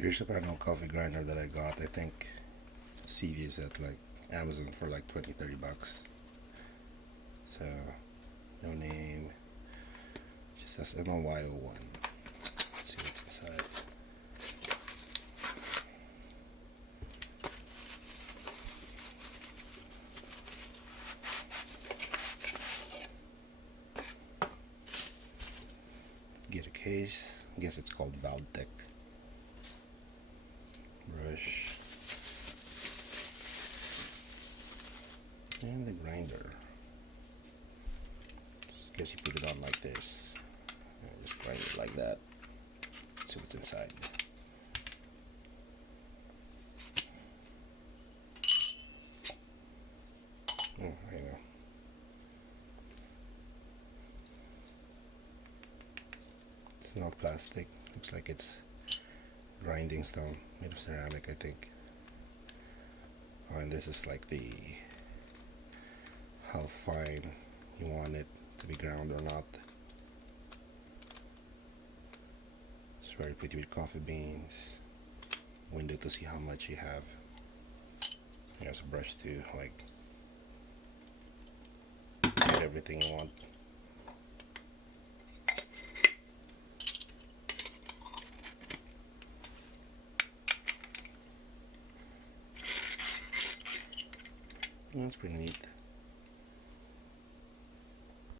Here's a manual coffee grinder that I got. I think CV's at like Amazon for like 20-30 bucks. So no name, just says MLY01. Let's see what's inside. Get a case. I guess it's called Valtech. Brush. And the grinder. Guess you put it on like this. And just grind it like that. See what's inside. Oh, there you go. It's not plastic. Looks like it's grinding stone made of ceramic, I think. Oh, and this is like the how fine you want it to be ground or not. It's very pretty with coffee beans. Window to see how much you have. Here's a brush to like get everything you want. That's pretty neat.